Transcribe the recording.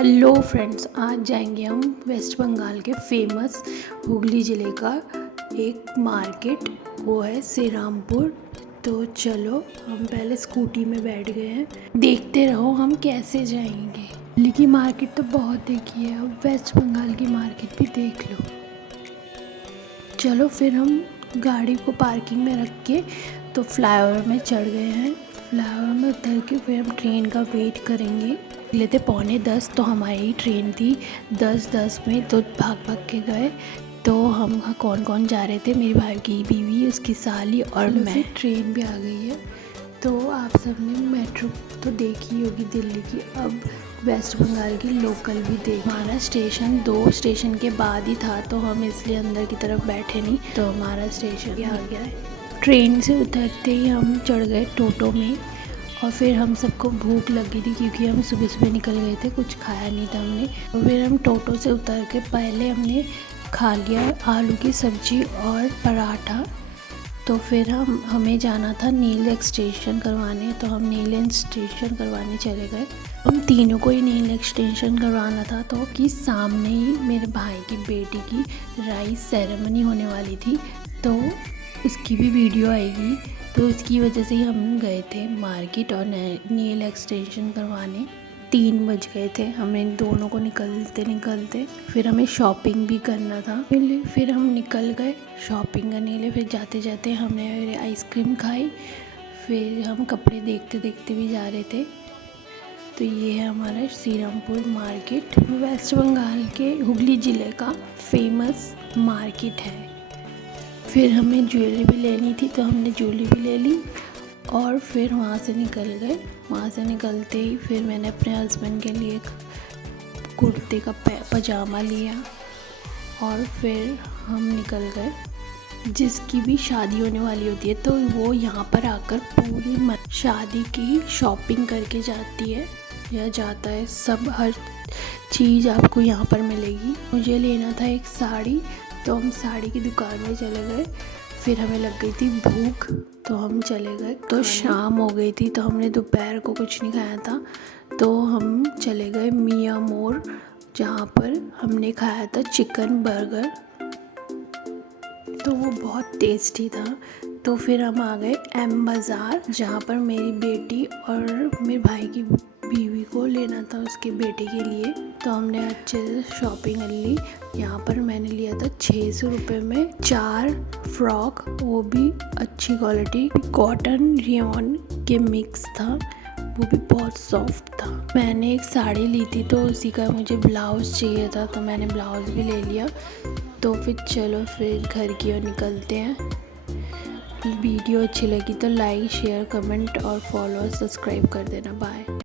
Hello friends, आज जाएंगे हम वेस्ट बंगाल के फेमस हुगली ज़िले का एक मार्केट, वो है श्री रामपुर। तो चलो हम पहले स्कूटी में बैठ गए हैं, देखते रहो हम कैसे जाएंगे। दिल्ली की मार्केट तो बहुत देखी है, अब वेस्ट बंगाल की मार्केट भी देख लो। चलो फिर हम गाड़ी को पार्किंग में रख के तो फ्लाईओवर में चढ़ गए हैं। फ्लाईओवर में उतर के फिर हम ट्रेन का वेट करेंगे। लेते 9:45, तो हमारी ट्रेन थी 10:10 में, तो भाग के गए। तो हम कौन कौन जा रहे थे, मेरे भाई की बीवी, उसकी साली और मैं। ट्रेन भी आ गई है। तो आप सबने मेट्रो तो देखी होगी दिल्ली की, अब वेस्ट बंगाल की लोकल भी देख। हमारा स्टेशन 2 स्टेशन के बाद ही था, तो हम इसलिए अंदर की तरफ बैठे नहीं, तो हमारा स्टेशन भी आ गया है। ट्रेन से उतरते ही हम चढ़ गए टोटो में, और फिर हम सबको भूख लगी थी क्योंकि हम सुबह सुबह निकल गए थे, कुछ खाया नहीं था हमने। और फिर हम टोटो से उतर के पहले हमने खा लिया आलू की सब्ज़ी और पराठा। तो फिर हमें जाना था नेल एक्सटेंशन करवाने, तो हम नेल एक्सटेंशन करवाने चले गए। हम तीनों को ही नेल एक्सटेंशन करवाना था, तो कि सामने ही मेरे भाई की बेटी की राइस सेरेमनी होने वाली थी, तो उसकी भी वीडियो आएगी। तो इसकी वजह से ही हम गए थे मार्केट और नेल एक्सटेंशन करवाने। 3 बज गए थे हमें दोनों को निकलते। फिर हमें शॉपिंग भी करना था, फिर हम निकल गए शॉपिंग करने के लिए। फिर जाते जाते हमने आइसक्रीम खाई, फिर हम कपड़े देखते देखते भी जा रहे थे। तो ये है हमारा श्री रामपुर मार्केट, वेस्ट बंगाल के हुगली ज़िले का फेमस मार्केट है। फिर हमें ज्वेलरी भी लेनी थी, तो हमने ज्वेलरी भी ले ली और फिर वहाँ से निकल गए। वहाँ से निकलते ही फिर मैंने अपने हस्बैंड के लिए एक कुर्ते का पजामा लिया और फिर हम निकल गए। जिसकी भी शादी होने वाली होती है तो वो यहाँ पर आकर पूरी शादी की शॉपिंग करके जाती है या जाता है। सब हर चीज़ आपको यहाँ पर मिलेगी। मुझे लेना था एक साड़ी, तो हम साड़ी की दुकान में चले गए। फिर हमें लग गई थी भूख, तो हम चले गए। तो शाम हो गई थी, तो हमने दोपहर को कुछ नहीं खाया था, तो हम चले गए मियाँ मोर, जहाँ पर हमने खाया था चिकन बर्गर, तो वो बहुत टेस्टी था। तो फिर हम आ गए एम बाज़ार, जहाँ पर मेरी बेटी और मेरे भाई की बीवी को लेना था उसके बेटे के लिए। तो हमने अच्छे से शॉपिंग कर ली। यहाँ पर मैंने लिया था 600 रुपये में 4 फ्रॉक, वो भी अच्छी क्वालिटी, कॉटन रियॉन के मिक्स था, वो भी बहुत सॉफ्ट था। मैंने एक साड़ी ली थी, तो उसी का मुझे ब्लाउज़ चाहिए था, तो मैंने ब्लाउज़ भी ले लिया। तो फिर चलो फिर घर की ओर निकलते हैं। वीडियो अच्छी लगी तो लाइक, शेयर, कमेंट और फॉलो, सब्सक्राइब कर देना। बाय।